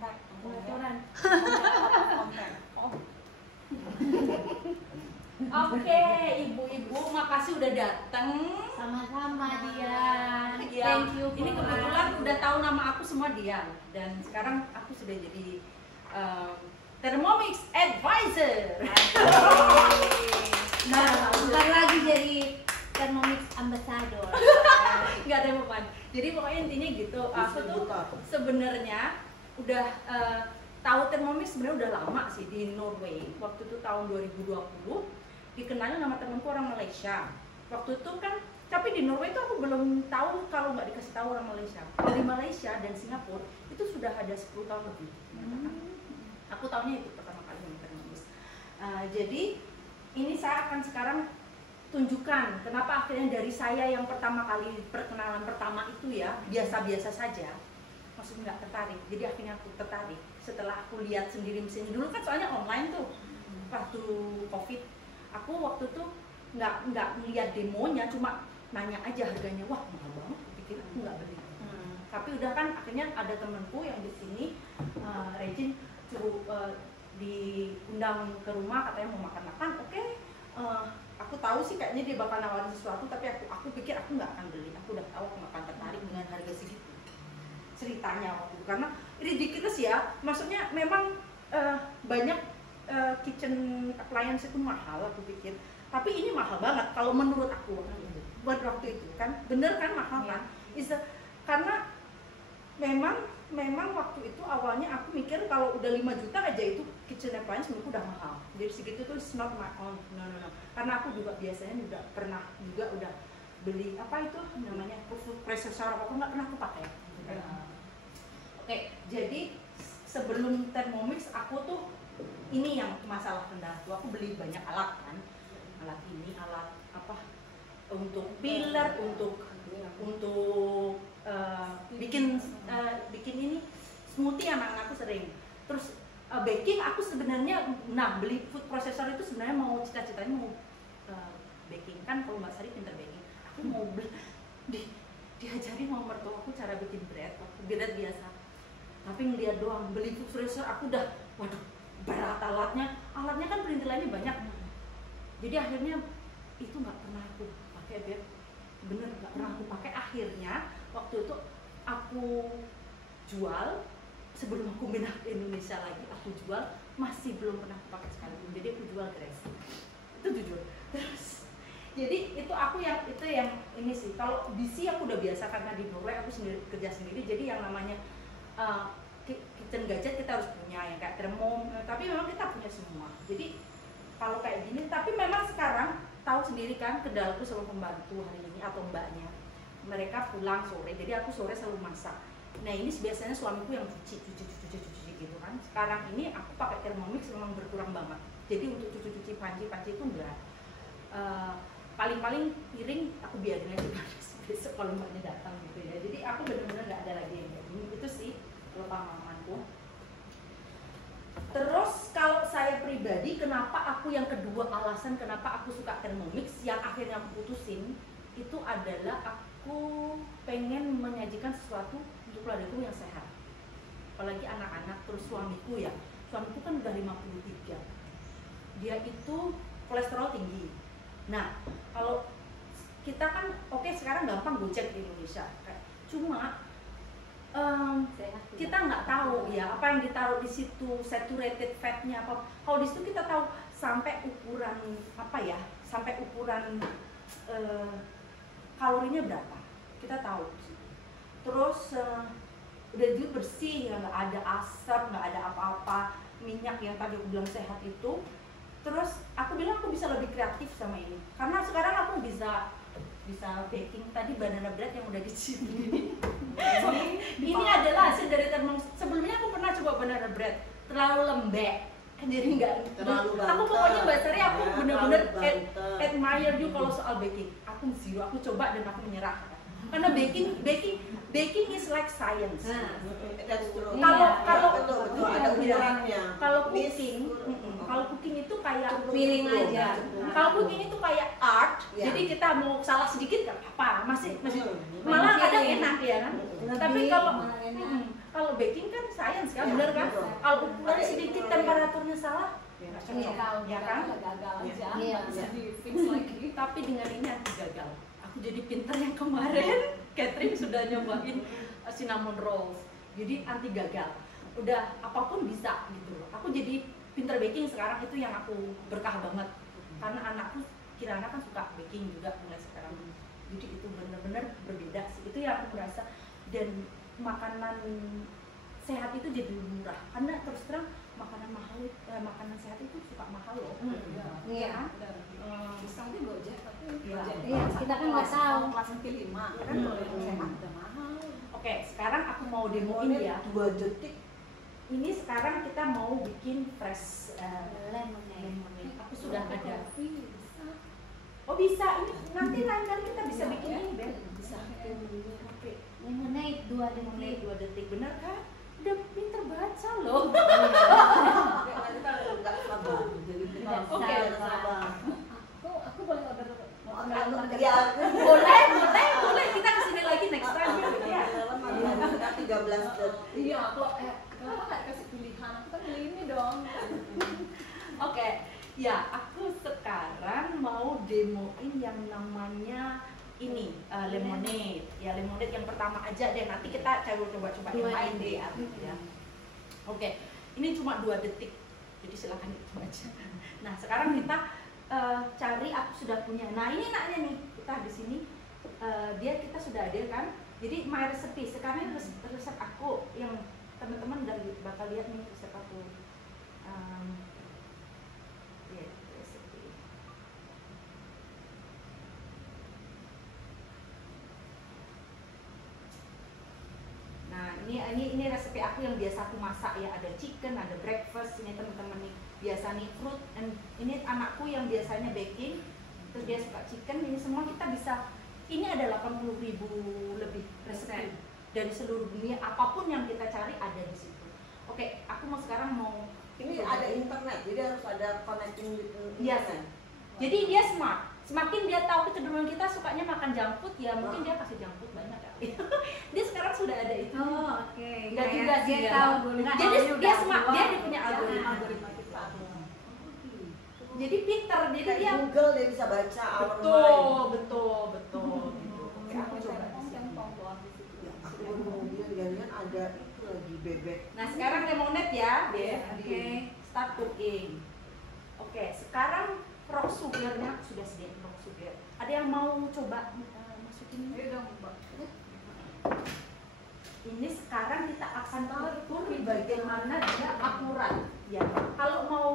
pengaturan. Oke, ibu-ibu, makasih udah datang. Sama-sama dia. Ya, Thank you. ini kebetulan udah tahu nama aku semua dia, dan sekarang aku sudah jadi Thermomix Advisor. Nah, bukan lagi jadi Thermomix Ambassador. Nggak ada beban. Jadi pokoknya intinya gitu. Aku tuh sebenarnya udah tahu Thermomix sebenarnya udah lama sih di Norway. Waktu itu tahun 2020 dikenalnya nama temanku orang Malaysia. Waktu itu kan, tapi di Norway itu aku belum tahu kalau nggak dikasih tahu orang Malaysia. Dari Malaysia dan Singapura itu sudah ada 10 tahun lebih. Aku tahunya itu pertama kali yang Thermomix. Jadi ini saya akan sekarang tunjukkan kenapa akhirnya dari saya yang pertama kali perkenalan pertama itu ya biasa-biasa saja, maksudnya nggak tertarik. Jadi akhirnya aku tertarik setelah aku lihat sendiri mesinnya. Dulu kan soalnya online tuh waktu COVID, aku waktu itu nggak lihat demonya, cuma nanya aja harganya. Wah mahal banget, aku pikir aku nggak beli. Tapi udah kan akhirnya ada temanku yang di sini, Regin, diundang ke rumah katanya mau makan-makan. Oke, aku tahu sih kayaknya dia bakal nawarin sesuatu, tapi aku pikir aku nggak akan beli. Aku udah tahu aku nggak akan tertarik dengan harga segitu. Ceritanya waktu itu karena ridiculous ya, maksudnya memang banyak kitchen appliance itu mahal aku pikir, tapi ini mahal banget kalau menurut aku buat waktu itu kan, bener kan mahal kan? Karena memang waktu itu awalnya aku mikir kalau udah 5 juta aja itu kitchen appliance menurutku udah mahal. Jadi segitu tuh it's not my own. No. Karena aku juga biasanya udah pernah juga udah beli apa itu namanya food processor, aku nggak pernah aku pakai. Oke, jadi sebelum Thermomix aku tuh ini yang masalah kendala tuh, aku beli banyak alat kan, alat ini, alat apa untuk peeler, untuk bikin ini smoothie anak-anakku sering. Terus baking aku sebenarnya, beli food processor itu sebenarnya mau cita-citanya mau baking kan, kalau Mbak Sari pintar baking, aku mau diajarin sama mertua aku cara bikin bread biasa. Tapi ngeliat doang, beli food processor aku udah, waduh berat alatnya kan perintilannya banyak. Jadi akhirnya itu nggak pernah aku pakai, Beb. Bener nggak pernah aku pakai. Akhirnya waktu itu aku jual, sebelum aku pindah ke Indonesia lagi aku jual, masih belum pernah aku pakai sekalipun. Jadi aku jual Grace, itu jujur. Terus jadi itu yang ini sih. Kalau DC aku udah biasa karena di Norway aku kerja sendiri, jadi yang namanya kitchen gadget kita harus punya yang kayak thermomix, tapi memang kita punya semua. Jadi kalau kayak gini, tapi memang sekarang tahu sendiri kan, kendalaku selalu pembantu hari ini atau mbaknya, mereka pulang sore, jadi aku sore selalu masak. Nah ini biasanya suamiku yang cuci gitu kan. Sekarang ini aku pakai Thermomix memang berkurang banget. Jadi untuk cuci panci itu enggak. Paling-paling piring aku biarin aja besok kalau mbaknya datang gitu ya. Jadi aku benar-benar nggak ada lagi yang kayak gini. Itu sih pengalamanku. Terus kalau saya pribadi, kenapa aku yang kedua alasan kenapa aku suka Thermomix yang akhirnya aku putusin itu adalah aku pengen menyajikan sesuatu untuk keluargaku yang sehat. Apalagi anak-anak, terus suamiku ya. Suamiku kan udah 53. Dia itu kolesterol tinggi. Nah, kalau kita kan oke, sekarang gampang Gojek di Indonesia. Cuma kita nggak tahu ya apa yang ditaruh di situ, saturated fatnya apa. Kalau di situ kita tahu sampai ukuran apa ya, sampai ukuran kalorinya berapa, kita tahu. Terus udah gitu bersih ya, nggak ada asap, nggak ada apa-apa, minyak yang tadi aku bilang sehat itu. Terus aku bilang aku bisa lebih kreatif sama ini karena sekarang aku bisa baking tadi banana bread yang udah dicipin. Ini adalah hasil dari Thermomix. Sebelumnya aku pernah coba banana bread, terlalu lembek, jadi nggak terlalu banget. Aku pokoknya Mbak Sari, aku bener-bener admire you kalau soal baking. Aku zero, aku coba dan aku menyerah. Karena baking is like science. Kalau cooking itu kayak feeling aja. Kalau cooking itu kayak art, jadi kita mau salah sedikit nggak apa, masih malah kadang enak ya kan. Tapi Kalau baking kan sains kan, Ya, bener kan? betul. Kalau ukuran Ada sedikit hitungannya. temperaturnya salah, Ya. nggak cocok, ya kan? gagal aja, Iya. nggak bisa di fix lagi. Tapi dengan ini aku gagal. Aku jadi pinter yang kemarin. Catherine sudah nyobain cinnamon rolls, jadi anti gagal. Udah apapun bisa gitu loh. Aku jadi pinter baking sekarang, itu yang aku berkah banget. Karena anakku Kirana kan suka baking juga mulai sekarang. Jadi itu benar-benar berbeda sih. Itu yang aku merasa. Dan makanan sehat itu jadi murah. Karena terus terang makanan mahal, makanan sehat itu suka mahal loh. Iya. Misalnya Gojek, tapi Iya. Gojek Iya, kita kan nggak tahu. kelas kaki 5 kan, kalau yang sehat udah mahal. Oke, sekarang aku mau demoin ya. 2 detik. Ini sekarang kita mau bikin fresh Lemonade. lemonade. Aku sudah ada. Kopi bisa. Oh bisa, ini nanti lain kali kita bisa bikin ini, Ben. Bisa. Oke, Lemonade 2 lemonade detik. 2 detik, bener kan? Udah pinter baca loh. Nanti kita nggak sabar. Jadi kita Oke. nggak sabar. Aku boleh order Ya, boleh, boleh. Kita kesini lagi next time ya. kita 13 detik. Iya, kalau kenapa nggak kasih pilihan? Aku kan pilih ini dong. Oke, ya aku sekarang mau demoin yang namanya ini lemonade. Ya lemonade yang pertama aja deh. Nanti kita coba yang 2 lain deh detik. ya. Oke, ini cuma 2 detik. Jadi silakan itu aja. Nah sekarang kita cari. Aku sudah punya. Nah ini enaknya nih, kita di sini kita sudah ada kan. Jadi my recipe sekarang resep aku yang teman-teman dari bakal lihat nih resep aku. Ya, recipe. Nah ini resep aku yang biasa aku masak ya. Ada chicken, ada breakfast. Ini teman-teman nih biasa nih fruit. And ini anakku yang biasanya baking, terus dia suka chicken. Ini semua kita bisa. Ini ada 80.000 lebih resep dari seluruh dunia. Apapun yang kita cari ada di situ. Oke, aku mau sekarang mau. Ini ada internet, jadi harus ada connecting with Yes. internet. Jadi dia smart. Semakin dia tahu kecenderungan kita sukanya makan junk food, ya mungkin dia kasih junk food banyak ya. Dia sekarang sudah ada itu. Oh, oke. Nggak juga sih dia ya. tahu Nah, dulu. jadi dia smart, dia punya algoritma. Algoritma kita. Jadi pinter, jadi Kayak dia Google dia bisa baca our mind. betul gitu. Oke, aku coba di sini. Ya, aku mobil jangan ada itu lagi bebek. Nah sekarang lemonade ya, Beb. Oke. Start cooking. Oke, sekarang rock sugarnya aku sudah sediain rock sugar. Ada yang mau coba masukin? Ayo dong, Mbak. Ini sekarang kita akan ukur bagaimana dia akurat. Ya, kalau mau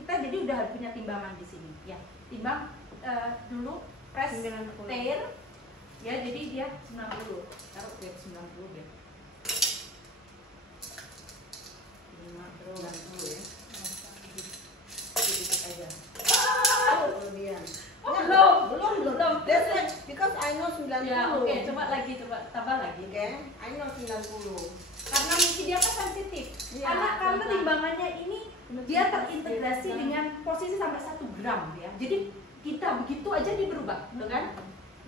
kita jadi udah punya timbangan di sini. Ya, timbang dulu press 90. tail. Ya, jadi dia 90. Taruh dia 90 deh. 5 terus 90 ya. sedikit aja. Kemudian. Oh, Nah, belum. That's it, because I know 90. Ya, oke, coba lagi, tambah lagi. Oke, I know 90. Karena mungkin dia kan sensitif. Iya, Karena betul. timbangannya ini dia terintegrasi dengan posisi sampai 1 gram ya. Jadi kita begitu aja dia berubah, betul kan?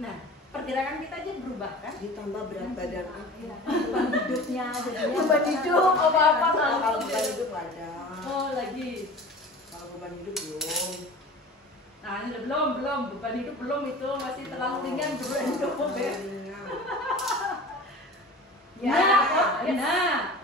Nah, pergerakan kita aja berubah kan? Ditambah berat badan aku. Beban hidupnya jadinya. Beban hidup, apa-apa Kalau beban hidup ada. Oh, lagi. Kalau beban hidup belum. Nah, ini belum, beban hidup belum, itu masih terlalu ringan beban hidup. Ya, Nah,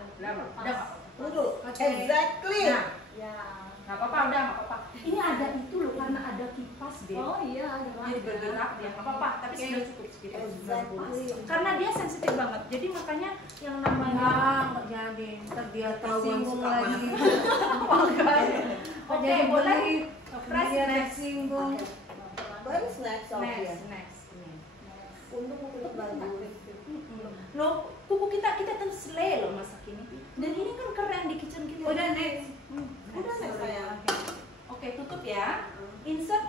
udah. Tunggu, Oke. exactly. Nah, Ya. nggak apa-apa, udah nggak apa-apa. Ini ada itu loh, karena ada kipas deh. Oh iya, ada Jadi bergerak ya, nggak apa-apa, tapi Oke. sudah cukup segitu. Exactly. Karena dia sensitif banget, jadi makanya yang namanya Nggak jadi. Ntar dia Tahu yang tersinggung suka lagi. Oke, Jadi boleh. beli, Press dia next. tersinggung. Baru snacks Sofia. Next. Untuk bagus. Loh, kuku kita terus selai loh masak ini. Dan ini kan keren di kitchen kita. Udah next. Udah next sayang. Oke, tutup ya. Insert.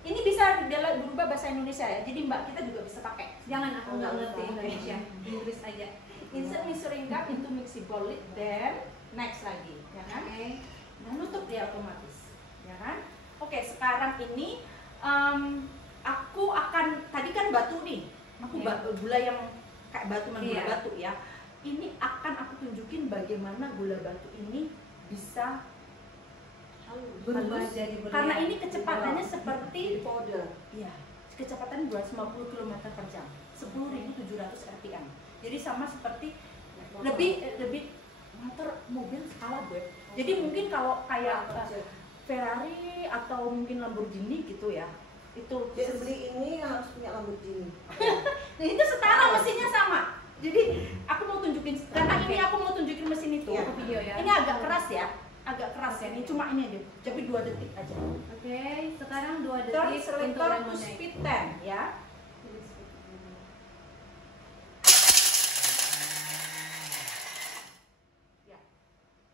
Ini bisa berubah bahasa Indonesia ya. Jadi Mbak kita juga bisa pakai. Jangan, aku nggak ngerti Indonesia. Inggris aja. Insert measuring cup into mixing bowl lid, then next lagi, ya kan? Oke. Nah, nutup dia otomatis, ya kan? Oke, sekarang ini aku akan, tadi kan batu nih, aku Iya. gula yang kayak batu, Iya. batu ya. ini akan aku tunjukin bagaimana gula batu ini bisa Berubah halus. jadi berlian. Karena ini kecepatannya seperti powder. ya, kecepatan 250 km per jam, 10.700 rpm. Jadi sama seperti lebih motor mobil skala gue. Jadi mungkin kalau kayak Ferrari atau mungkin Lamborghini gitu ya, itu Jadi beli ini harus punya Lamborghini. nah, itu setara mesinnya sama. Jadi aku mau tunjukin karena ini aku mau tunjukin mesin itu. Iya. Video ya. Ini agak keras ya, agak keras ya. Ini cuma ini aja, tapi 2 detik aja. Oke, sekarang 2 Turn detik untuk selector to lemonade. speed 10 ya. Ya,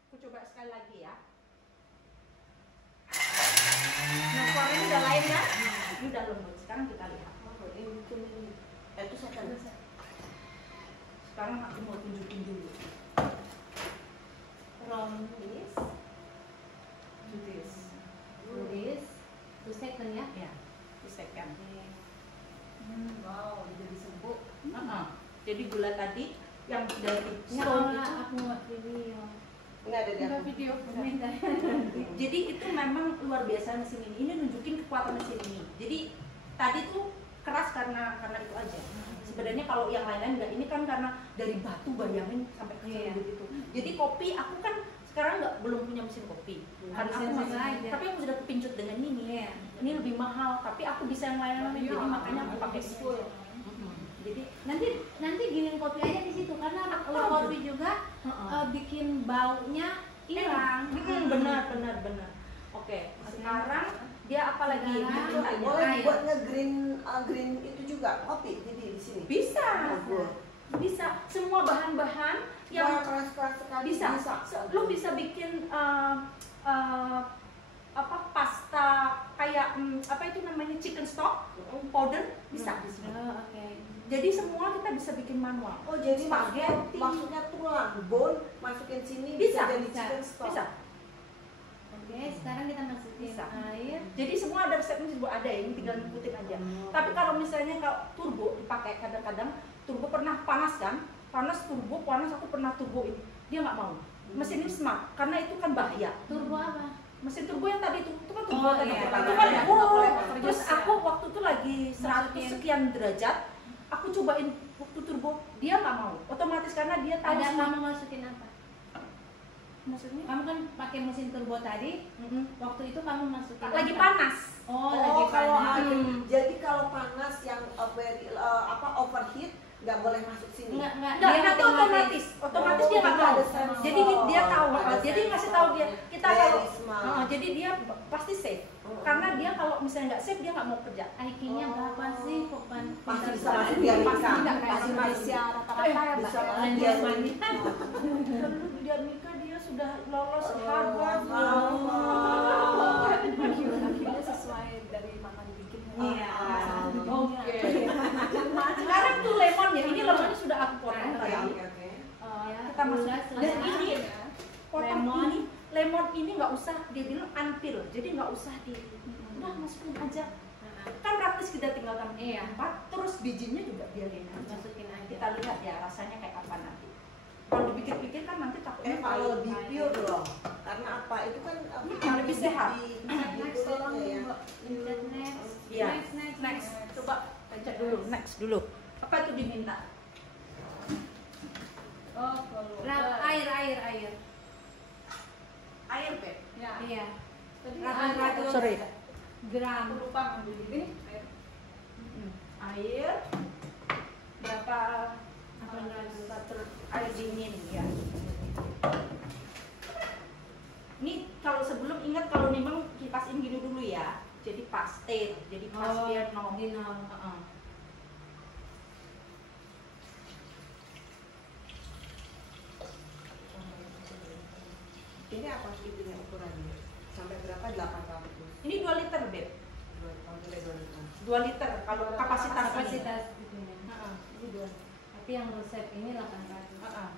aku coba sekali lagi ya. Nah, suaranya udah lain kan? Ini udah lembut. Sekarang kita lihat. Itu second. Sekarang aku mau tunjukin dulu. From this Do this. to this to second ya. Ya, 2 second. Wow, jadi sembuh. Jadi gula tadi yang dari Ya stone Allah, itu, aku nggak video. Ini ada di Enggak aku. video. jadi itu memang luar biasa mesin ini. Ini nunjukin kekuatan mesin ini. Jadi tadi tuh keras karena itu aja. Sebenarnya kalau yang lain-lain enggak, ini kan karena dari batu, bayangin sampai ke Iya. gitu. Jadi kopi aku kan sekarang belum punya mesin kopi. Karena aku Mesin masih, aja. tapi aku sudah kepincut dengan ini. Iya. Ini lebih mahal, tapi aku bisa yang lain-lain. Iya. Jadi makanya aku pakai ini. Full. Jadi Nanti giling kopi aja di situ karena Aku kalau tahu. kopi juga bikin baunya hilang. benar. Oke, sekarang dia apa lagi? Sekarang Mintanya? Boleh air. buat nge-green green itu juga kopi jadi di sini. Bisa, Bagus. bisa. Semua bahan-bahan yang Yang keras-keras sekali bisa. Lu bisa bikin apa pasta kayak apa itu namanya chicken stock powder bisa. Oh, oke. Jadi semua kita bisa bikin manual. Oh jadi Spaghetti. maksudnya tulang bone masukin sini Bisa, jadi bisa, chicken stock. Bisa. Oke, sekarang kita masukin Bisa. air. Jadi semua ada resepnya juga ada ya, ini tinggal ngikutin aja. Tapi kalau misalnya kalau turbo dipakai kadang-kadang turbo pernah panas kan? Panas turbo, panas aku pernah turbo ini. Dia nggak mau. Mesin ini smart karena itu kan bahaya. Turbo apa? Mesin turbo yang tadi itu kan turbo Oh, tadi. iya. Itu kan Iya. terus aku waktu itu lagi 100 Masukin. sekian derajat, aku cobain waktu turbo, dia nggak mau. Otomatis karena dia tahu Ada semua. kamu masukin apa? Maksudnya? Kamu kan pakai mesin turbo tadi. Waktu itu kamu masukin Lagi apa? panas. Oh, Oh, lagi kalau panas. jadi kalau panas yang overheat nggak boleh masuk sini. Enggak, Enggak, nanti otomatis Oh, dia nggak tahu. ada sensor. Jadi dia tahu, Ada jadi ngasih tahu dia. Kita Very kalau smart. jadi dia pasti safe. Karena dia kalau misalnya nggak safe dia nggak mau kerja. IQ-nya berapa sih? Kok Pasti bisa pintar masuk di Amerika. Pasti nggak kayak Pasti di Malaysia rata-rata ya mbak. bisa ya. masuk Dan di Jerman. Dulu di Amerika dia sudah lolos Oh, Harvard. wow. Akhirnya sesuai dari mana dibikinnya. Iya. Oke. Sekarang tuh lemon ya, ini lemonnya sudah aku potong Oke, tadi. oke. Kita masuk. Sudah Dan selesai. ini potong Lemon. lemon ini nggak usah dia bilang unpeel, jadi nggak usah udah masukin aja. Kan praktis kita tinggal tambah Iya. terus bijinya juga biarin aja. Masukin aja. Kita lihat ya rasanya kayak apa nanti. Kalau dipikir-pikir kan nanti takutnya Kalau pahit. lebih pure loh, karena apa? Itu kan lebih sehat. Next tolong ya. mbak. Next, next. Iya. Next. Coba baca dulu, next dulu. Apa itu diminta? Oh, kalau Air. Air, Beb. Ya. Iya. Tadi 800 Sorry. gram. aku lupa ngambil ini. Air. Air berapa 800. air dingin ya. Ini kalau sebelum ingat kalau memang kipasin gini dulu ya. Jadi paste, jadi pas Oh, dia nol. di nol. Ini apa itunya ukurannya? Sampai berapa? 800. Ini 2 liter, Beb. 2 2 liter kalau kapasitas ini. Kapasitas itunya. Heeh, ini 2. Tapi yang resep ini 800. Heeh.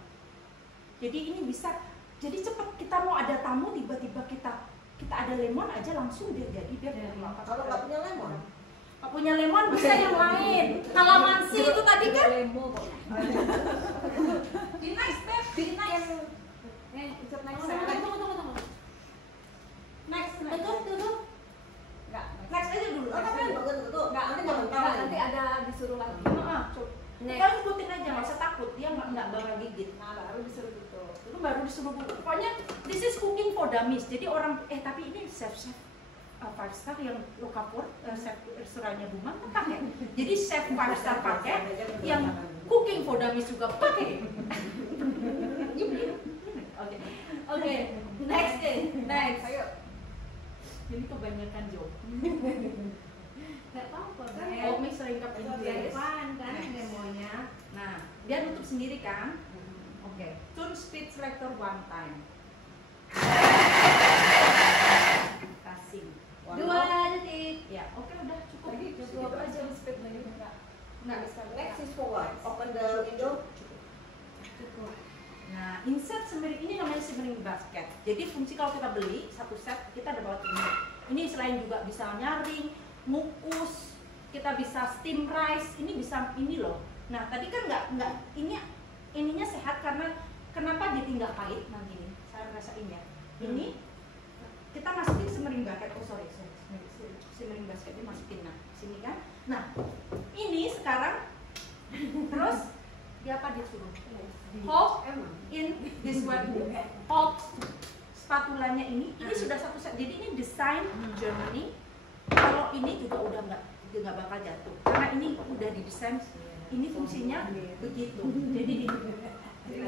Jadi ini bisa, jadi cepat kita mau ada tamu tiba-tiba kita ada lemon aja langsung dia jadi dia Jadi. Kalau nggak punya lemon? punya lemon bisa yang lain. Kalamansi itu tadi kan. Lemo kok. Di next step, di next. Ikut next. Tunggu. Next, tutup. Enggak. Next aja dulu. Oh, tapi betul. Enggak, Nanti jangan tahu. nanti ada disuruh lagi. Kalian ikutin aja, nggak usah takut. Dia nggak bakal gigit. Nah, baru disuruh gitu. Itu baru disuruh buku. Pokoknya this is cooking for dummies. Jadi orang tapi ini chef 5 star yang Lokapur, chef restorannya Buman kan pakai. Jadi chef 5 star pakai, yang cooking for dummies juga pakai. Oke, next. Ayo. Jadi kebanyakan job. Gak apa-apa, Oh, mix lengkap biar Inggris. fun kan Next. demonya. Nah, dia nutup sendiri kan? Oke. Tune speed selector 1 time. Kasih. 2 detik. Ya, oke udah cukup. Lagi Cukup apa aja. aja speed lagi enggak. Nah, Next is forward. Open the window. cukup. Nah, insert simmering ini namanya simmering basket. Jadi fungsi kalau kita beli satu set kita dapat ini. Ini selain juga bisa nyaring, ngukus, kita bisa steam rice. Ini bisa ini loh. Nah, tadi kan nggak ininya sehat karena kenapa jadi nggak pahit nanti ini? Saya rasain ya. Ini kita masukin simmering basket. Oh sorry. Simmering basket dimasukin nah sini kan. Nah, ini sekarang terus dia apa disuruh? Hold in this one. Hold spatulanya ini sudah satu set. Jadi ini desain Germany. Kalau ini juga udah nggak bakal jatuh karena ini udah didesain. Ini fungsinya begitu. Jadi di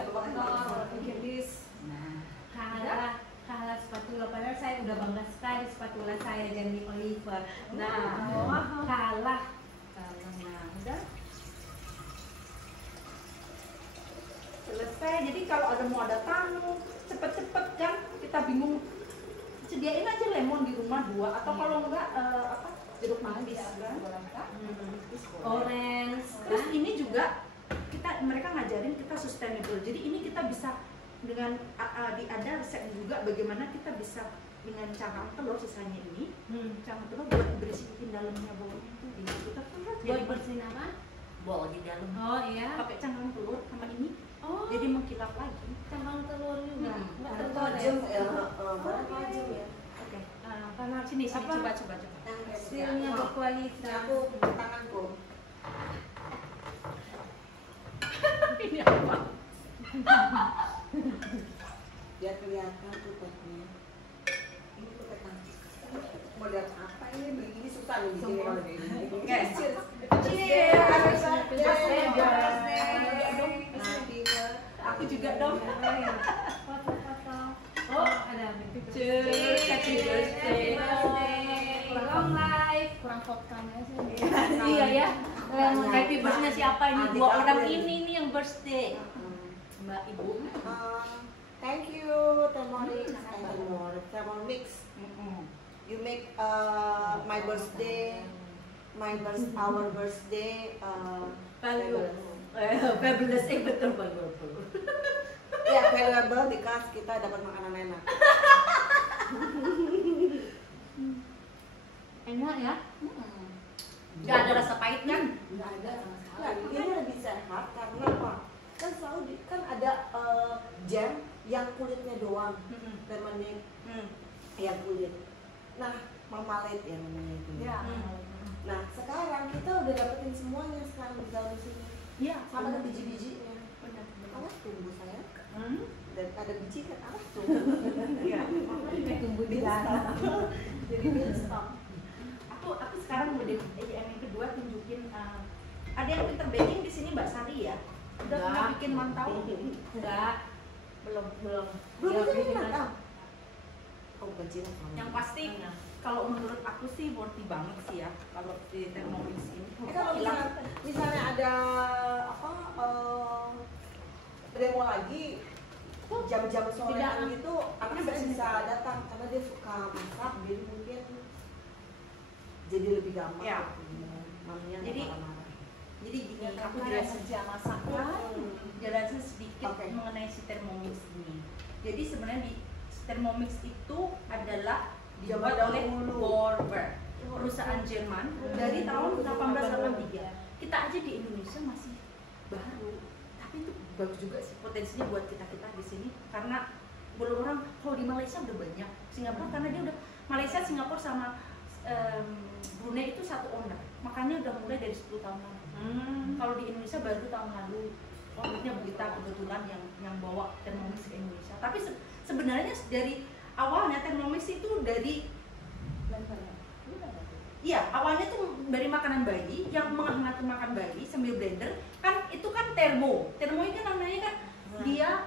Kalah spatula, padahal saya udah bangga sekali spatula saya Jamie Oliver. Nah, kalah. Nah, udah selesai. Jadi kalau mau ada tamu cepet-cepet kan kita bingung, sediain aja lemon di rumah 2 atau kalau enggak jeruk nipis kan. Orange. Terus ini juga mereka ngajarin kita sustainable. Jadi ini kita bisa dengan ada resep juga bagaimana kita bisa dengan cangkang telur sisanya ini cangkang telur buat bersihin dalamnya bawahnya itu kita Buat bersihin apa? bol di dalam. Oh iya. Pakai cangkang telur sama ini Oh, jadi mengkilap lagi. cangkang telur juga. Enggak Ada telur ya. tajam ya. Mana tajam ya? Oke. Karena sini Apa? coba. Hasilnya berkualitas. Aku tanganku. Ini apa? Biar kelihatan tuh petnya. Ini tuh pet model apa ini? Begini susah nih bikin model ini. Oke. Aku juga dong. Foto-foto. Oh, ada Cheers, happy birthday. Long life. Kurang vodkanya sih. Iya ya. Happy birthday siapa ini? Adik 2 aku orang ini. ini nih yang birthday. Mbak Ibu. Thank you, Thermomix. You make my birthday, our birthday Fabulous, betul valuable. ya valuable because kita dapat makanan enak. Enak ya? Gak ada rasa pahit kan? Nggak ada sama sekali. Ini lebih sehat karena apa? Kan selalu kan ada jam yang kulitnya doang, permanen yang kulit. Nah, marmalade ya namanya itu. Ya. Nah, sekarang kita udah dapetin semuanya sekarang di dalam sini. Iya, Sama ada biji-bijinya. benar. Awas tunggu saya. Hmm? Dan ada biji kan awas tunggu. Iya. Tumbuh di Instan. dalam. Jadi instan. Aku sekarang mau yang kedua tunjukin ada yang pinter baking di sini Mbak Sari ya. Udah pernah Enggak. bikin mantau? Enggak. Belum. Belum Ya, bikin bikin mantap. Oh, gajian sama. Yang pasti kalau menurut aku sih worthy banget sih ya kalau di Thermomix ini. Kalau misalnya ada apa demo lagi jam-jam sorean gitu, anak saya bisa datang karena dia suka masak, jadi mungkin jadi lebih gampang. Ya. Maminya Jadi, nggak marah-marah. Jadi gini, Ya, aku karena jelasin kerja masak jelasin sedikit Oke. mengenai si Thermomix ini. Jadi sebenarnya di Thermomix itu adalah dibuat Zaman oleh dahulu. Borber. perusahaan Jerman dari tahun 1883. Kita aja di Indonesia masih baru, tapi itu bagus juga sih potensinya buat kita di sini, karena belum orang. Kalau di Malaysia udah banyak, Singapura karena dia udah Malaysia, Singapura sama Brunei itu satu owner, makanya udah mulai dari 10 tahun lalu. Kalau di Indonesia baru tahun lalu ownernya Berita kebetulan yang bawa Thermomix ke Indonesia. Tapi sebenarnya dari awalnya Thermomix itu dari awalnya tuh dari makanan bayi yang menghangatkan makan bayi sambil blender kan, itu kan termo ini kan namanya kan dia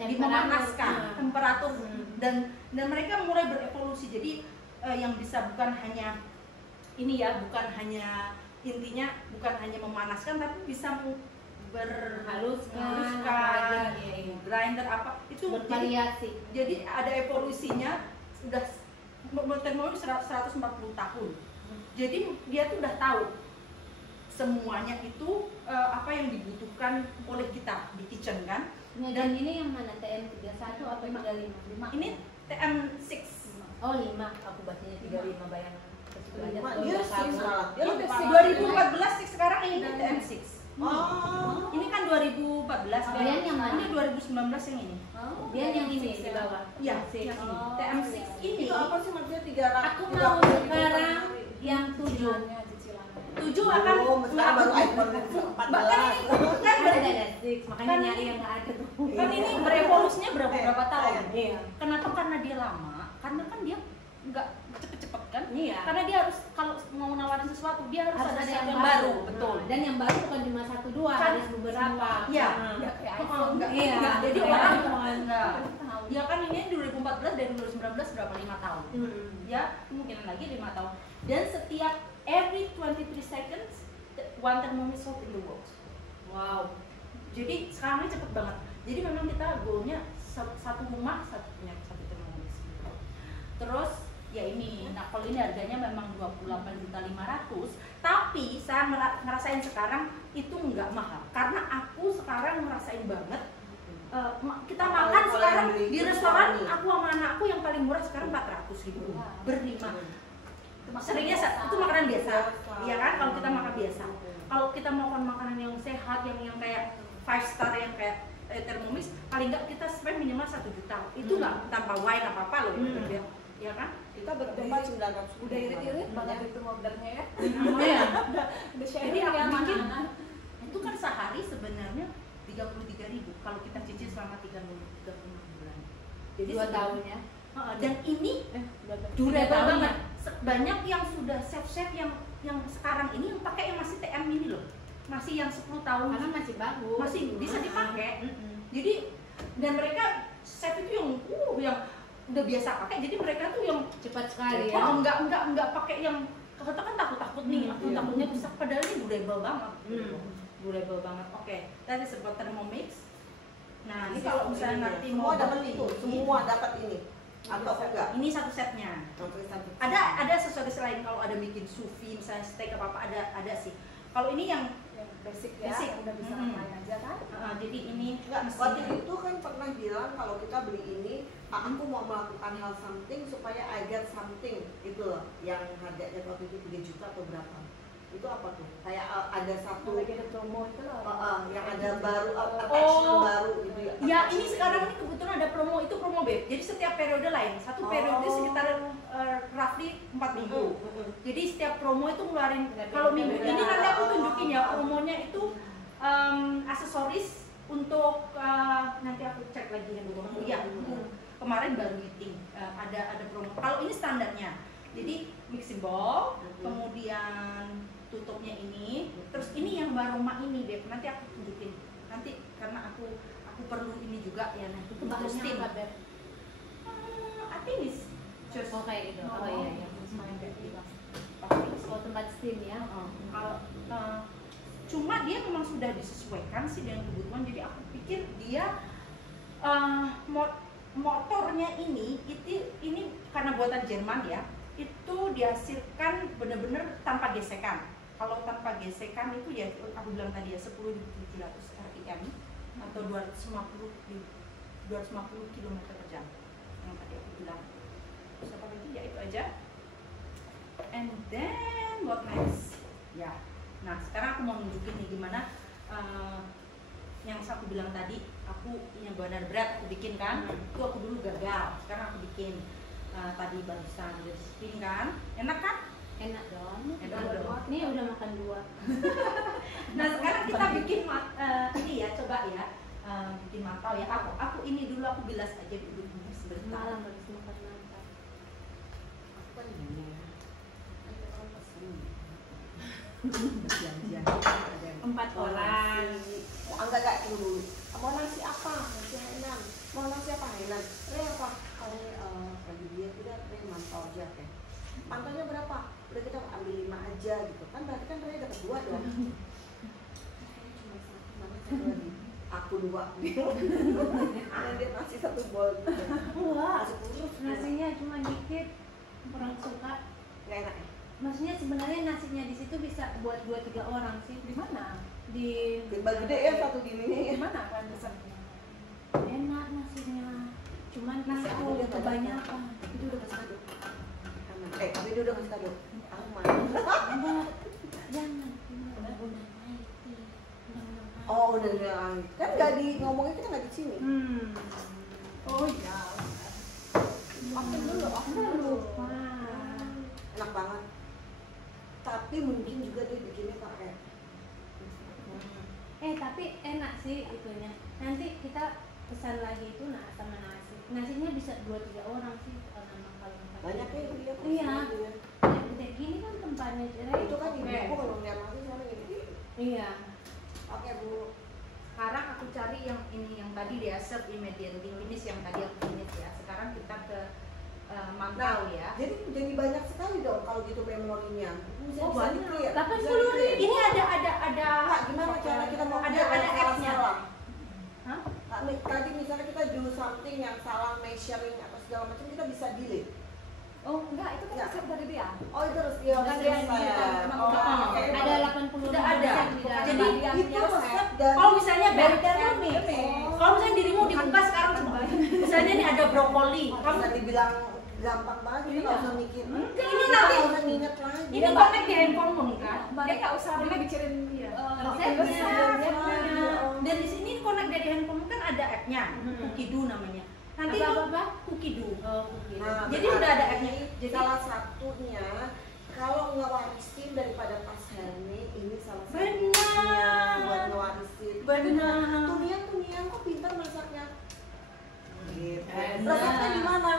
memanaskan temperatur dan mereka mulai berevolusi. Jadi yang bisa bukan hanya ini ya, bukan hanya intinya bukan hanya memanaskan tapi bisa berhaluskan grinder apa itu bervariasi. Jadi ada evolusinya, sudah teknologi 140 tahun. Jadi dia tuh udah tahu semuanya itu apa yang dibutuhkan oleh kita di kitchen kan. Dan ini yang mana, TM31 atau 35? Ini TM6. Oh 5, aku bacanya 35 bayangan. Dia salah. Dia lebih 2014 sekarang ini TM6. Oh. Ini kan 2014 Bian yang mana? Ini 2019 yang ini. Bian yang ini di bawah. Iya, yang ini. TM6 ini Itu apa sih maksudnya 300? Aku mau sekarang yang 7 akan sekarang baru iPhone 14. bahkan ini kan ada 6, makanya nyari yang nggak ada tuh. Kan ini berevolusinya berapa tahun? Iya. Kenapa? Karena dia lama, karena kan dia nggak cepet-cepet kan? Iya. Karena dia harus, kalau mau nawarin sesuatu dia harus ada yang yang baru, betul. Dan yang baru bukan cuma 1-2, harus beberapa. Iya. Iya. Iya. Jadi Iya. orang enggak. Ya kan ini 2014 dari 2019 berapa 5 tahun? Ya, kemungkinan lagi 5 tahun. Dan setiap every 23 seconds one Thermomix sold in the world. Wow. Jadi sekarang ini cepet banget. Jadi memang kita goalnya satu rumah punya satu Thermomix. Terus ya ini, nah kalau ini harganya memang 28.500.000, tapi saya ngerasain sekarang itu nggak mahal karena aku sekarang ngerasain banget. Kita makan sekarang di restoran, aku sama anakku yang paling murah sekarang 400.000 berlima. Seringnya itu makanan biasa, ya kan? Kalau kita makan biasa, kalau kita makan makanan yang sehat, yang kayak 5 star, yang kayak Thermomix, paling nggak kita spend minimal 1 juta. Itu nggak tanpa wine apa loh, ya kan? Kita berjumpa 900. Udah irit-irit banget itu ordernya ya. Iya. Udah Jadi sharing aku ya sama bikin anak. itu kan sehari sebenarnya 33.000 kalau kita cicil selama 35 bulan. Jadi 2 tahun ya. Dan ini durable banget. Banyak yang sudah chef yang sekarang ini yang pakai yang masih TM ini loh, masih yang 10 tahun, Karena masih bagus. masih bisa dipakai. Jadi dan mereka chef itu yang udah biasa pakai, jadi mereka tuh yang cepat sekali ya. enggak pakai yang kan takut nih, aku takutnya rusak, padahal ini durable banget. Durable banget. Oke, tadi sebut Thermomix. Nah, ini kalau misalnya nanti semua mau dapat itu, semua dapat ini atau enggak? ini satu setnya. Ada aksesoris lain kalau ada bikin sous vide misalnya steak apa ada sih. Kalau ini yang Basic ya, basic. udah bisa main aja kan. Jadi ini Enggak, waktu itu kan pernah bilang kalau kita beli ini, aku mau melakukan hal something supaya I get something, itu loh yang harganya waktu itu 3 juta atau berapa. Itu apa tuh? Kayak ada satu Lagi ada promo itu loh. yang ada baru attachment baru gitu ya. ya ini sekarang ini kebetulan ada promo, itu promo Beb. Jadi setiap periode lain. Satu periode sekitar roughly 4 minggu. Jadi setiap promo itu ngeluarin, kalau minggu ini nanti aku tunjukin ya promonya itu aksesoris untuk nanti aku cek lagi yang dulu. Iya, kemarin baru meeting ada promo. Kalau ini standarnya, jadi mixing bowl, kemudian tutupnya ini, terus ini yang baroma ini Beb. Nanti aku tunjukin. Nanti karena aku perlu ini juga ya. Nah, itu bahannya Steam. apa Beb? I think it's just Oh kayak gitu. Oh iya. Oh tempat steam ya. Kalau cuma dia memang sudah disesuaikan sih dengan kebutuhan. Jadi aku pikir dia motornya ini karena buatan Jerman ya, itu dihasilkan benar-benar tanpa gesekan. Kalau tanpa gesekan itu ya aku bilang tadi ya 10.700 RPM atau 250 km per jam yang tadi aku bilang. terus apa lagi ya, itu aja. And then what next ya. Nah sekarang aku mau nunjukin nih gimana yang aku bilang tadi, aku yang benar berat aku bikin kan, itu aku dulu gagal, sekarang aku bikin tadi barusan udah spin kan, enak kan? Enak dong. Enak dong. Ini udah makan 2. Nah sekarang kita bikin ini ya, coba ya bikin matau ya. Aku ini dulu aku bilas aja dulu sebentar. Malam habis makan nangka. Aku kan gini ya. Nanti orang pesen. Belanja. 4 orang. Oh, enggak dulu. Mau nasi apa? Nasi Hainan. Mau nasi apa Hainan? Re apa? Kalau lagi dia udah Re mantau aja kan. Mantaunya berapa? Udah kita ambil 5 aja gitu kan, berarti kan Re dapat 2 dong. Cuma 1, mana 1 lagi? Aku 2. Ada dia nasi 1 bowl. Wah, Nasi kurus. nasinya cuma dikit. Kurang suka. Nggak enak ya? Maksudnya sebenarnya nasinya di situ bisa buat 2-3 orang sih. Di mana? Di Timbal gede ya satu gini Di nih. mana kan pesannya? enak nasinya. Cuman Nasi aku aku udah kebanyakan. Itu udah kasih kado. Aman. Tapi dia udah kasih kado. Aman. Enggak. Jangan. Undang-undang IT. Undang-undang IT. Oh udah kan nggak di ngomongnya kita nggak di sini. Oh iya. Open dulu, open Enggak dulu. lupa. Enak banget. Tapi mungkin juga dia bikinnya pakai. Tapi enak sih itunya. Nanti kita pesan lagi itu sama nasi. Nasinya bisa 2-3 orang sih kalau makan. Banyak ya dia. Iya. Dia. Yang gede gini kan tempatnya cerai. Itu kan ibu kalau ngeliat nasi sama gini. Iya. Oke Bu. Sekarang aku cari yang ini, yang tadi dia serve immediately finish, yang tadi aku finish ya. Sekarang kita ke mantau ya. Jadi banyak sekali dong kalau gitu memorinya. Oh, banyak. 80.000. Ini ada Kak, gimana cara kita mau ada clear yang app-nya. salah? Hah? Kak, tadi misalnya kita do something yang salah, measuring apa segala macam, kita bisa delete. Oh enggak, itu kan Ya. resep dari dia. Oh itu harus dia Kan dia Oh, oke. ada 80.000. Udah ada. Jadi itu resep dan kalau misalnya Dari bad Thermomix. kalau misalnya dirimu dibuka sekarang coba. Misalnya nih ada brokoli, kamu bisa dibilang gampang banget, kita nggak usah mikir. Ini Kita nanti nggak usah ingat lagi. ini connect di handphonemu kan? Mbaknya nggak usah mikirin resepnya. Resepnya. Dan di sini connect dari handphonemu kan ada app-nya, Cookidoo namanya. Nanti itu Apa? Cookidoo. Nah, Jadi udah ada app-nya. Jadi salah satunya kalau ngewarisin daripada pas Helmi ini salah satunya Benar. buat ngewarisin. Benar. Tunian kok pintar masaknya. Gitu. Benar. Resepnya di mana?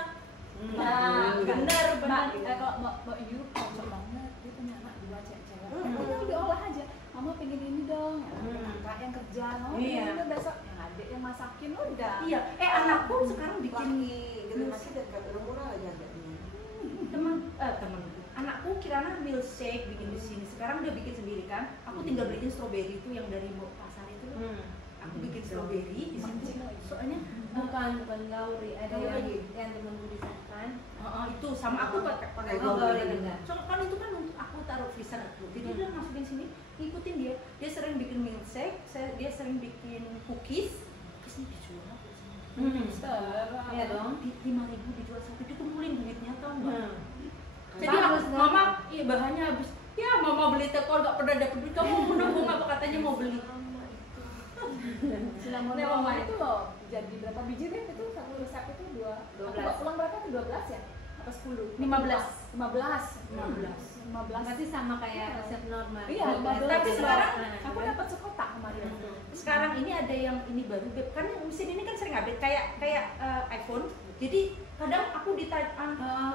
Nah, benar. Kalau Mbak Yu cocok banget, dia punya anak 2 cewek. Hmm. Udah diolah aja. Mama pengen ini dong. Kakak yang kerja, mama Iya. pengen itu besok. Yang adik yang masakin udah. Iya, anakku sekarang bikin gitu masih dekat udah murah aja harganya. temanku. Anakku Kirana milkshake bikin di sini. Sekarang udah bikin sendiri kan. Aku tinggal beliin strawberry itu yang dari pasar itu. Aku bikin strawberry di sini. Soalnya bukan gauri, ada Gauri yang lagi? temenku di sana kan. itu sama aku pakai Oh, gauri gauri. enggak. Soalnya kan itu kan untuk aku taruh freezer aku. Jadi dia masukin sini, ikutin dia. Dia sering bikin milkshake, dia sering bikin cookies. Cookiesnya dijual di sini. Iya dong. 5.000 dijual satu, dikumpulin duitnya tau nggak? Jadi Bagus, aku, mama, iya bahannya habis. Ya mama beli teko nggak pernah dapet duit. Kamu mau nabung apa katanya mau beli? Cinnamon Nih, roll Mama. itu loh. Jadi berapa biji deh itu satu resep itu 12. Aku ulang berapa tuh 12 ya? Apa 10? 15. 15. 15. Berarti sama kayak resep normal. Iya, 15. Tapi sekarang Aku dapat sekotak kemarin. Sekarang ini ada yang ini baru, Beb. Kan mesin ini kan sering update kayak iPhone. Jadi kadang aku ditanya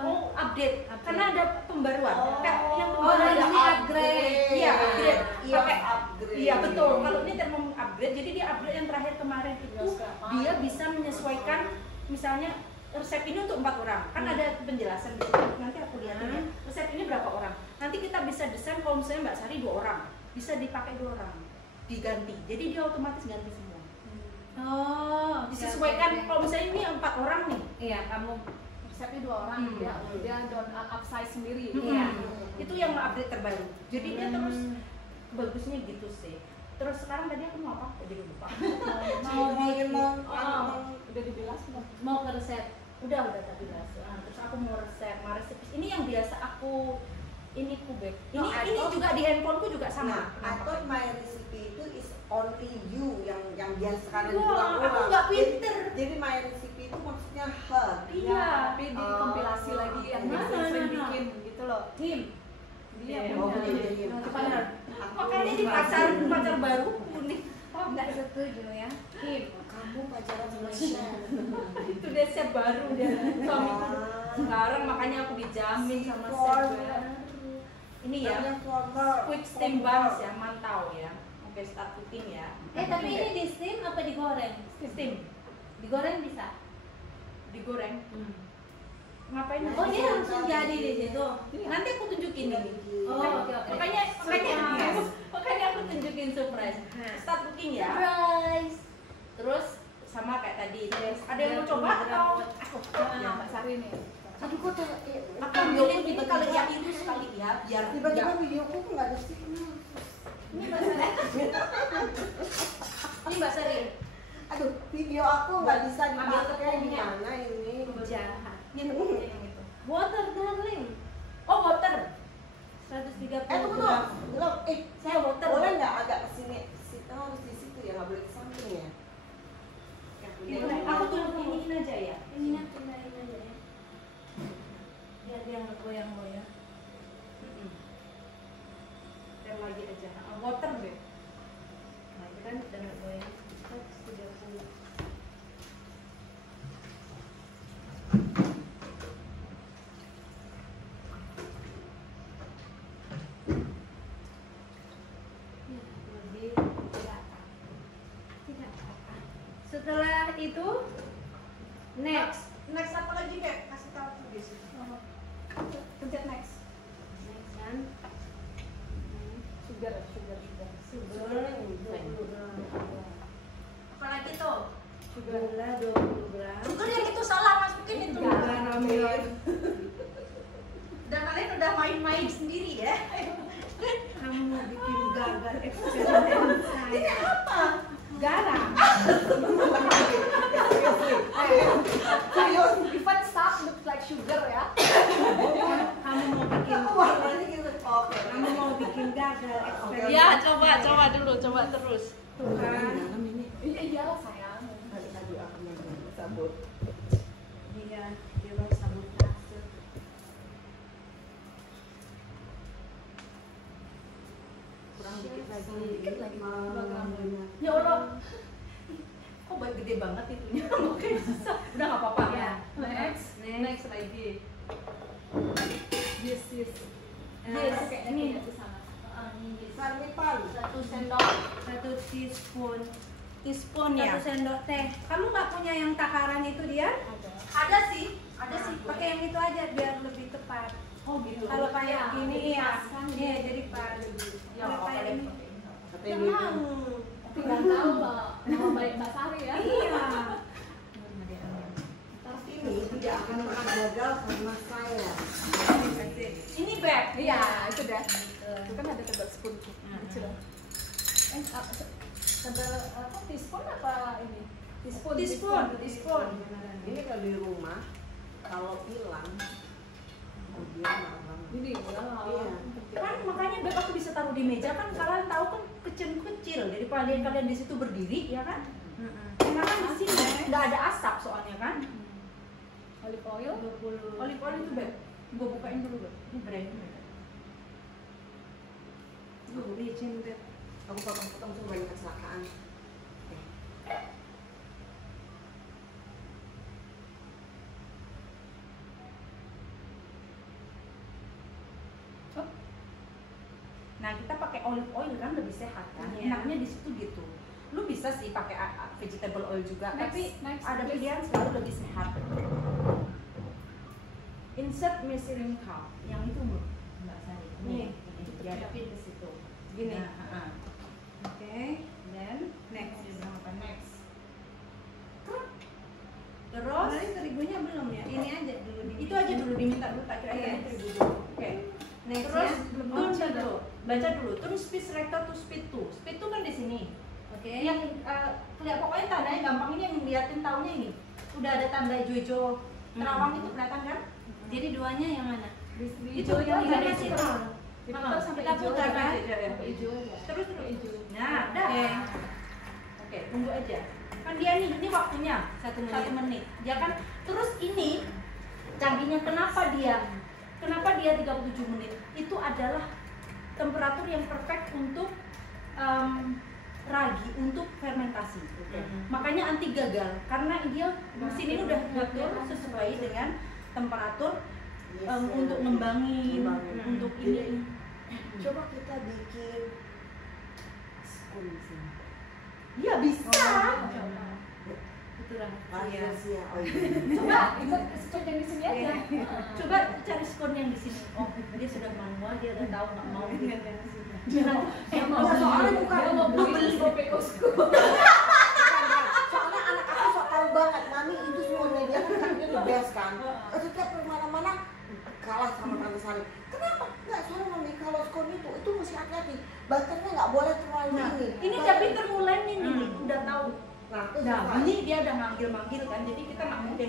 mau update karena ada pembaruan. Kayak yang pembaruan ada ini upgrade. Iya, upgrade. Iya, Pakai upgrade. Iya, betul. Kalau ini termom upgrade, jadi dia upgrade yang terakhir kemarin itu dia bisa menyesuaikan misalnya resep ini untuk 4 orang. Kan ada penjelasan gitu. Nanti aku lihatin ya. Resep ini berapa orang? Nanti kita bisa desain kalau misalnya Mbak Sari 2 orang, bisa dipakai 2 orang. Diganti. Jadi dia otomatis ganti semua. Oh, Disesuaikan kalau misalnya ini 4 orang nih. Iya, kamu Resepnya 2 orang dia down upsize sendiri. Iya. Itu yang update terbaru. Jadi dia terus bagusnya gitu sih. Terus sekarang tadi aku mau apa? Jadi lupa. mau bikin Udah dibilas belum? mau ke resep Udah tabulasi. Terus aku mau resep, ini yang biasa aku kubek. Ini juga di handphoneku juga sama. I thought my recipe itu is only you yang biasa sekarang Wah, diulang-ulang. aku nggak pinter. Jadi my recipe itu maksudnya her. Iya. Tapi dikompilasi lagi yang sering bikin gitu loh. Him. Dia Oh, punya. iya. Benar. Makanya di pacar baru nih. Nggak setuju ya. Him. Kamu pacaran sama chef. Itu dia chef baru dia. Suamiku sekarang makanya aku dijamin sama chef baru. Ini ya. Quick steam buns ya, mantau ya. Oke, start cooking ya. Tapi ini di steam apa digoreng? Steam. Digoreng bisa. Digoreng. Ngapain? Oh, dia langsung jadi di situ. Nanti aku tunjukin ini. Oh, oke. Makanya aku tunjukin surprise. Start cooking ya. Surprise. Terus sama kayak tadi. Ada yang mau coba atau aku? Ya, Mbak Sari nih. Aduh kok Aku ambilin ini kalau yang itu sekali ya, biar tiba-tiba videoku kok nggak ada signal. Ini Mbak Sari. Ini Mbak Sari. Aduh, video aku nggak bisa Ambil dipakai tepungnya. gimana ini? Jahat. Ini tepungnya yang itu. Water darling. Oh, water. 130 Tunggu. gram. Belum. Saya water. Boleh nggak agak kesini? Harus di situ ya, nggak boleh ke samping ya. Aku tuh iniin aja ya. Ini pindahin aja ya. Biar dia nggak goyang-goyang. Ter lagi aja. Water deh. Nah, itu kan udah nggak goyang. 130. Lebih tidak apa-apa. Setelah itu next Next apa lagi, Beb? Kasih tahu aku di situ. Pencet next. kan Sugar. sugar 20 gram. Apa lagi tuh? Gula 20 gram. Sugar yang itu salah, masukin itu. Garam. Udah kalian udah main-main sendiri ya. Kamu bikin gagal eksperimen saya. Apa? Garam. Even stuff looks like sugar ya. Kamu mau bikin Warnanya gitu. Oke. kamu mau bikin gagal eksperimen. Ya, coba dulu, coba terus. Tuh kan. Iya iyalah sayang. Aduh, aku mau sabut. Dia sabotase. Kurang dikit lagi. Dikit lagi. 2 gram. Ya Allah. Kok gede banget itunya? Makanya susah. Udah nggak apa-apa Ya. Next lagi. Yes. Yes, Kayaknya ini. punya Susana. Sarmipan. 1 sendok. 1 teaspoon. Teaspoon 1 ya. sendok teh. Kamu nggak punya yang takaran itu dia? Ada. Ada sih. Pakai yang itu aja biar lebih tepat. Oh gitu. Kalau kayak gini jadi iya, pas kan, iya jadi pas. Ya, Kalau apa kayak deh. ini, Katanya yang dulu. mau. Tapi nggak tahu loh nama baik Mbak Sari ya. Iya. Tapi ini tidak akan pernah gagal karena saya. Ini beb. Iya, itu deh. Itu kan ada tebal spoon tuh. Kecil. Tebal apa? Teaspoon apa ini? Teaspoon. Ini kalau di rumah, kalau hilang, dia marah banget. Ini ya. Iya. Kan makanya beb aku bisa taruh di meja kan kalian tahu kan kecil daripada kalian di situ berdiri ya kan? Karena kan di sini nggak ada asap soalnya kan? Olive oil. 20. Olive oil itu beb. Gua bukain dulu beb. Ini brand. Licin beb. Aku potong-potong tuh banyak kecelakaan. Nah kita pakai olive oil kan lebih sehat kan? Iya. Enaknya di situ gitu. Lu bisa sih pakai vegetable oil juga, tapi Next, ada please. pilihan selalu lebih sehat. Insert measuring cup, yang itu Mbak Sari. Nih, Diadapin ke situ. Gini. Nah, Oke. then Next. apa next? Terus Terus terigunya belum ya? Ini aja dulu. itu aja dulu diminta dulu tak kira Yes. terigu dulu. Oke. Next Terus ya. baca dulu. Baca dulu. Terus speed selector to speed 2. Speed 2 kan di sini. Oke. Yang kelihatan pokoknya tandanya gampang ini yang ngeliatin tahunnya ini. Udah ada tanda hijau-hijau terawang itu kelihatan kan? Jadi duanya yang mana? Itu yang yang dari dari situ. situ. Kita sampai Kita hijau putar aja. kan? Sampai hijau aja. Terus Sampai hijau. Nah, dah. Oke, tunggu aja. Kan dia nih, ini waktunya 1 menit. 1 menit. Ya kan? Terus ini canggihnya kenapa dia 37 menit? Itu adalah temperatur yang perfect untuk ragi, untuk fermentasi. Makanya anti gagal karena dia mesin ini udah diatur sesuai dengan temperatur untuk ngembangin, untuk ini. Coba kita bikin skun di sini. Iya bisa. Itu rahasia. Rahasia. Oh iya. Coba ikut skor yang di sini aja. Coba cari skon yang di sini. Oh, dia sudah manual, dia udah tahu nggak mau. Soalnya bukan Dia mau beli OPO skor. Soalnya anak aku sok tahu banget, mami itu semuanya dia kan dia the best kan. Setiap kemana-mana kalah sama Tante Sari. Kenapa? Nggak soalnya mami kalau skor itu mesti hati-hati. Baterainya nggak boleh terlalu Nah, ini. ini tapi termulai nih, udah tahu. Nah, itu Nah, susah. ini dia udah manggil kan, jadi kita nggak mungkin.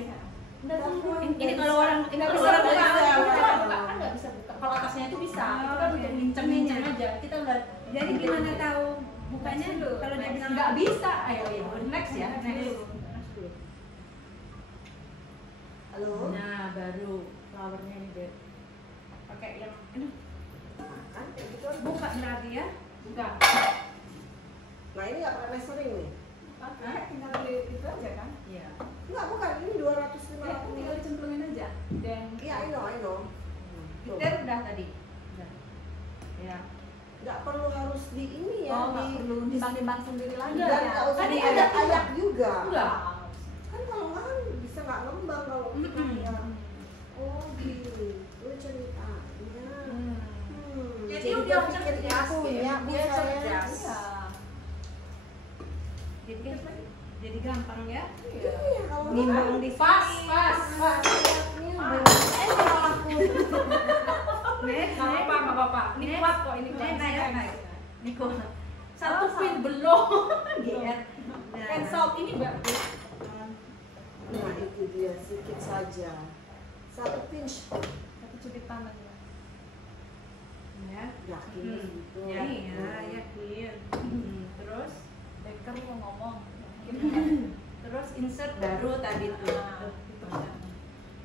Udah tunggu. Ini kalau orang Nggak kalau bisa orang buka, bisa, kita bisa. buka kan nggak bisa buka. Kalau atasnya itu bisa, itu kan udah Mincem mincem aja. Kita udah. Jadi gimana tahu bukanya kalau dia bilang nggak bisa? Ayo, next ya, next. Halo. Nah, baru flowernya ini deh. Pakai yang ini. Kan kayak gitu. buka berarti ya? Buka. Nah, ini nggak pernah mastering nih. Pakai tinggal beli itu aja kan? Iya. Enggak, bukan. Ini 250. Tinggal dicemplungin aja. Dan Iya, I know. Kita udah tadi. Udah. Ya. Nggak perlu harus di ini ya. oh nggak perlu ditimbang sendiri lagi. Enggak, Dan ya. nggak usah Tadi ada ada ayak juga. Enggak. Kan kalau nggak kan bisa nggak ngembang kalau kita ya. Oh gitu. Lu ceritanya. Jadi Jadi udah dia pikir cerdas, ya punya bu dia saya. cerdas. Iya. Jadi gampang ya? Iya, kalau Nimbang di Pas. ayaknya Salah aku. Next, Nggak apa-apa. Ini Next. kuat kok, ini kuat. Next. Naik. Niko. Satu pin belum. GR. And salt ini bagus. Nah itu dia sedikit saja. Satu pinch. Satu cubit tangan ya. Ya. Yakin gitu. Ya. Iya, yakin. Terus Baker mau ngomong. terus insert baru tadi tuh.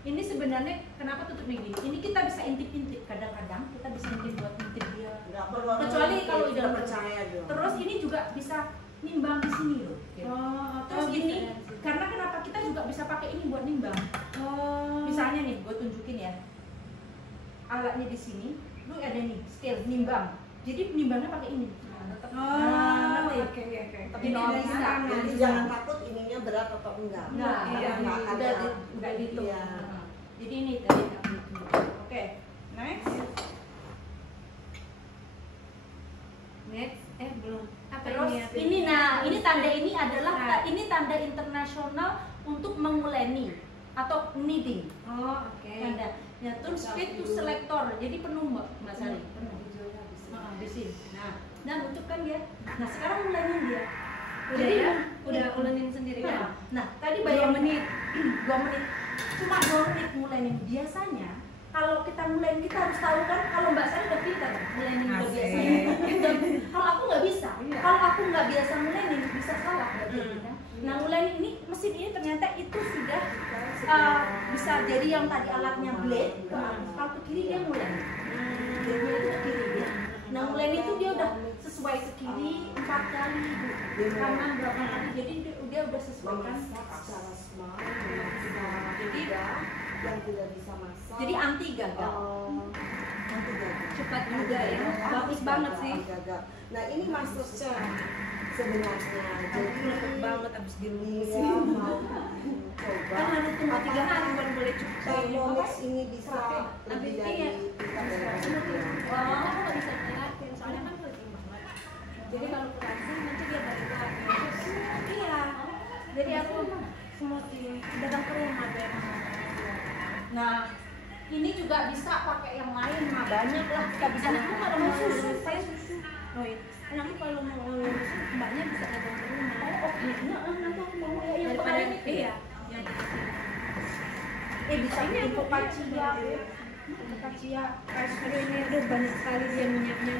Ini sebenarnya kenapa tutupnya gini? Ini kita bisa intip-intip. Kadang-kadang kita bisa buat intip dia. Nggak perlu. Kecuali kalau kita udah percaya dong. Terus ini juga bisa nimbang di sini loh. Terus bisa ini ya, bisa. karena kenapa kita juga bisa pakai ini buat nimbang. Oh. Misalnya nih, gue tunjukin ya. Alatnya di sini, lu ada nih scale nimbang. Jadi nimbangnya pakai ini. Oh, ngerti? oke. Tapi Jadi nggak dari bisa. sana. Jadi jangan takut ininya berat atau enggak. Nah, Iya, Nggak ada. udah gitu. Iya. Jadi ini tadi. Oke, next. Next, belum. Apa Terus ini ya? ini tanda ini adalah Nah. ini tanda internasional untuk menguleni atau kneading. Oh, oke. Tanda. Ya, turn speed to selector. Jadi penuh Mbak Sari. Penuh. Habisin. Nah nutup kan dia. Nah sekarang ulenin dia. Udah ya? Udah ulenin sendiri kan? Nah tadi bayang menit, 2 menit. Cuma 2 menit ngulenin. Biasanya kalau kita ngulenin kita harus tahu kan kalau Mbak Sari udah pintar ngulenin udah Asik. biasa. Kalau aku nggak bisa. Kalau aku nggak biasa ngulenin bisa salah berarti kan. Nah ngulenin ini mesin ini ternyata itu sudah bisa jadi yang tadi alatnya blade ke atas. Kalau ke kiri dia ngulenin. Blade-nya itu ke kiri ya. Nah ngulenin itu dia udah sesuai ke kiri 4 kali, kanan berapa kali, jadi dia udah sesuaikan. Memasak secara smart. Jadi yang tidak bisa masak. jadi anti gagal. Nanti gagal. Cepat juga ya. Bagus banget sih. Gagal. Nah ini master chef sebenarnya. Jadi Cepet banget abis dia dilurusin. mau coba. Kan harus tunggu 3 hari baru boleh cuci. Thermomix ini bisa lebih Habis dari iya. tingkat dari dia. Wah, aku nggak bisa ngeliatin, soalnya kan penting banget. Jadi kalau kurasi nanti dia balik lagi. Iya. Jadi aku smoothie datang ke rumah deh. Nah ini juga bisa pakai yang lain, nah banyak lah kita bisa. Anakku kalau mau susu, saya susu. Oh iya. Anakku kalau mau ngurus, mbaknya bisa datang ke rumah. Oh iya, nanti aku mau ya yang Daripada kemarin itu. iya. Yang bisa bikin focaccia, Aduh ini aduh banyak sekali dia minyaknya.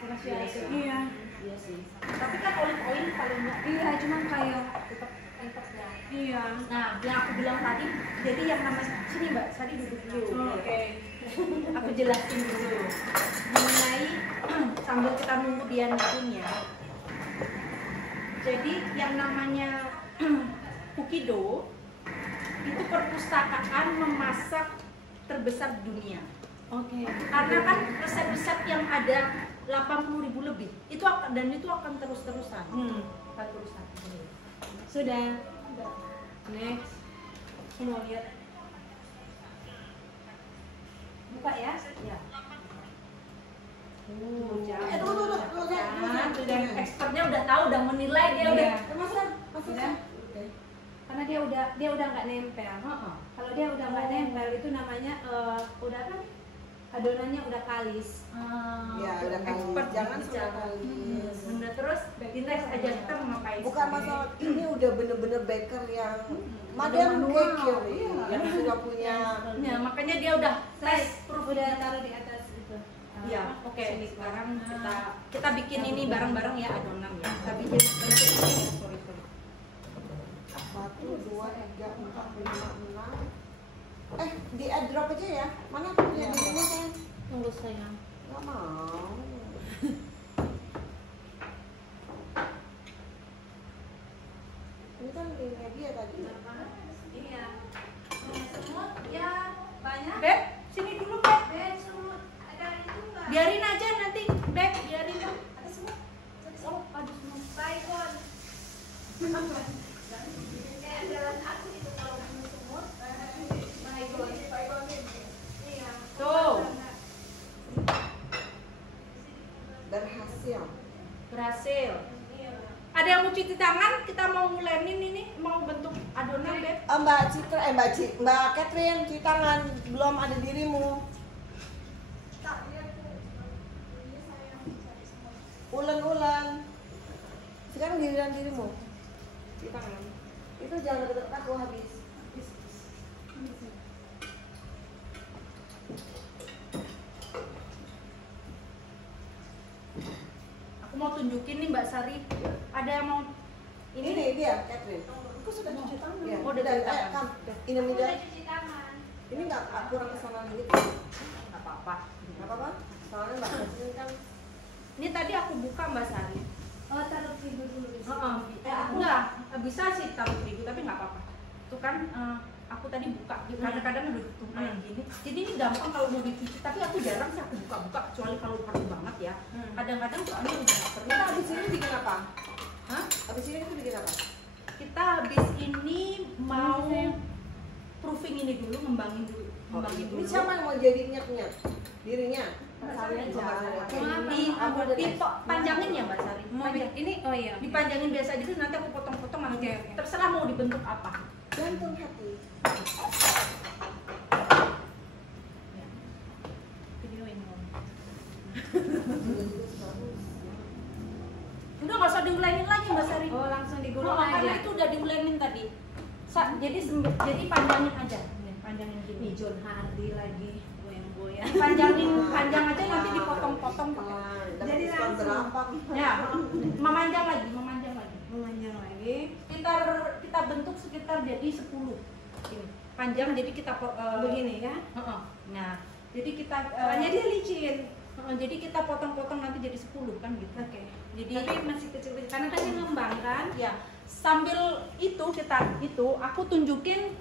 Focaccia itu. Iya. Iya sih. Tapi kan olive oil paling nggak. Iya, cuma kayak Tetap ya. iya. Nah, yang aku bilang tadi, jadi yang namanya sini Mbak Sari duduk dulu. Oke. Aku jelasin dulu mengenai sambil kita nunggu dia nunggunya. Jadi yang namanya Kukido itu perpustakaan memasak terbesar di dunia. Oke. Karena kan resep-resep yang ada 80.000 lebih itu akan terus-terusan. Akan terusan. Sudah. Next. Aku mau lihat. Buka ya. Ya. Tunggu. Sudah expertnya udah tahu, udah menilai dia udah. Iya. Masuk. Karena dia udah nggak nempel. Kalau dia udah nggak nempel itu namanya udah kan adonannya udah kalis. Ya, udah expert jangan bicara. kalis. Bener, terus di next aja kita mau ngapain? Bukan masalah, ini udah bener-bener baker yang modern cake yang sudah punya. Ya, makanya dia udah Saya tes proof. udah taruh di atas itu. Ya, oke. Sekarang kita bikin ini bareng-bareng ya adonan ya. Kita bikin bentuk ini. Sorry. 1, 2, 3, 4, 5, 6. Di airdrop aja ya. Mana aku punya dirinya sayang? Tunggu sayang. Gak mau. Ini kan linknya dia tadi. Iya. Semut ya banyak. Beb, sini dulu Beb. Semut ada itu nggak? Biarin aja nanti Beb, biarin dong. Ada semut. Oh, ada semua. Baikon. Kayak jalan aku itu kalau bunuh semut. Baikon. Iya. Tuh. Berhasil. Berhasil. Iya. Ada yang mau cuci tangan? Kita mau ngulemin ini, mau bentuk adonan Beb. Mbak Catherine, cuci tangan, belum ada dirimu. Ulen. Sekarang giliran dirimu. Cuci tangan. Itu jangan deket aku habis. Aku mau tunjukin nih Mbak Sari. Ada yang mau Ini nih dia, Catherine. Aku sudah cuci tangan. Ya, Oh, udah cuci tangan. Kan, ini Aku udah. udah cuci tangan. Ini nggak kurang kesalahan gitu. Nggak apa-apa. Nggak apa-apa. Soalnya Mbak Catherine kan. Ini tadi aku buka Mbak Sari. Oh, taruh terigu dulu di sini. Aku nggak bisa sih taruh terigu tapi nggak apa-apa. Itu kan aku tadi buka. Kadang-kadang udah tumpahin gini. Jadi ini gampang kalau mau dicuci. Tapi aku jarang sih aku buka-buka kecuali kalau perlu banget ya. Kadang-kadang soalnya udah nggak perlu. Kita habis ini bikin apa? Hah? Habis ini kita bikin apa? Kita habis ini mau proofing ini dulu, ngembangin dulu. Ngembangin dulu. Ini siapa yang mau jadi nyet-nyet? Dirinya? Sari aja. Oke. Panjangin ya Mbak Sari. Mau Panjang. ini oh iya. Dipanjangin biasa aja dulu, nanti aku potong-potong Oke. terserah mau dibentuk apa. Jantung hati. Videoin dong. Udah nggak usah diulenin lagi Mbak Sari. Oh, langsung digulung Karena aja. itu udah diulenin tadi. Jadi panjangin aja. Nih, panjangin Nih gini. John Hardy lagi goyang-goyang. Panjang aja nanti dipotong-potong. Jadi langsung. berapa? Ya, memanjang lagi. Memanjang lagi. Kita bentuk sekitar jadi 10. Ini. Panjang jadi kita Begini kan? Nah, jadi kita Soalnya dia licin. jadi kita potong-potong nanti jadi 10 kan gitu. Oke. Jadi Tapi masih kecil-kecil karena kan dia ngembang kan. ya sambil itu aku tunjukin